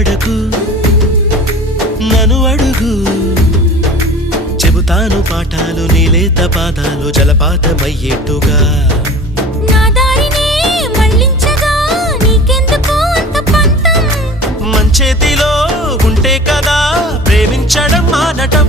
భయపడకు నన్ను అడుగు చెబుతాను పాఠాలు నీలేత పాదాలు జలపాతమయ్యేట్టుగా నా దారినే మళ్ళించగా నీకెందుకు అంత పంతం మంచేతిలో ఉంటే కదా ప్రేమించడం మానటం